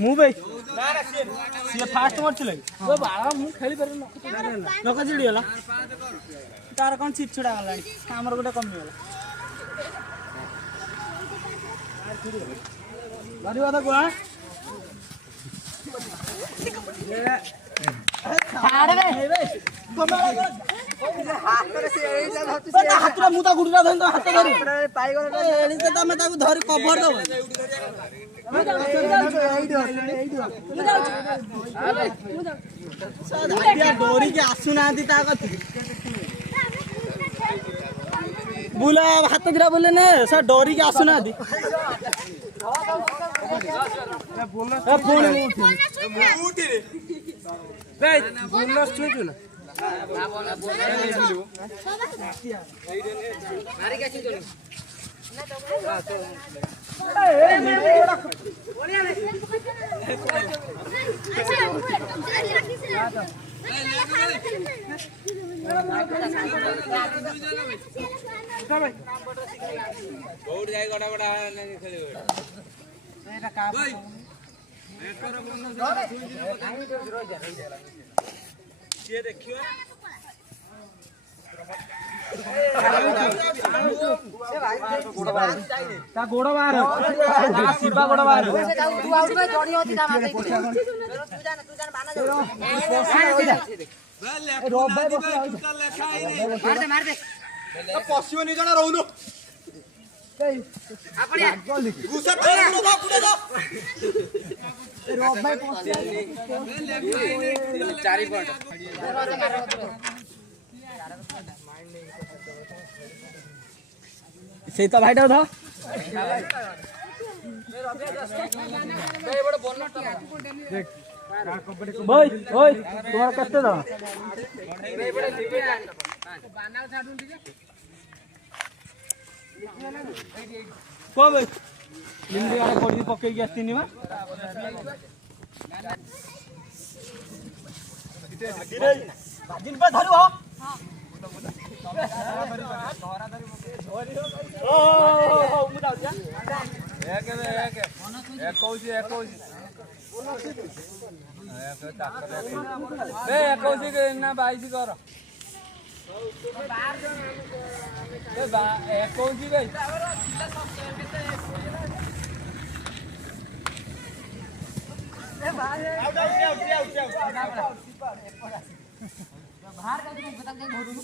मु भाई सी फास्ट मारछले ओ बाळा मु खेली पर नक चिड़ी गला तार कोन चिप छुड़ा गला हमर गोटे कमी गला बारी वादा को छाड़ बे कमाला हातरा मुता गुडरा धन तो हाथ धरि पाई गला एली त तमे ताकू धरि कवर दो डोरी के आसुना ता कथि बुला हाथ दिरा बोले ने सर डोरी के आसुना दी फोन उठी रे बोनस छुचु ना मारी के छितो बहुत जाई गडा गडा नहीं खेले एटा का ये देखियो ता गोड़ बाहर ता शिवा गोड़ बाहर तू आउट में जोड़ी होती ता मार तू जान बाना जो रोब भाई बस लेखा ही नहीं मार दे पसियो नहीं जना रहउनो आपने गुसा पेड़ नो बापुडे दो रोब भाई पसियो 4 पॉइंट से तो भाईटा था भाई ओए तुम्हारा कत्ते था को भाई लिंडी आरे कोडी पक्के के आस्तिनी मा दिन पे धरु हो ना 22 कर बाहर का तुम बता दे बहुत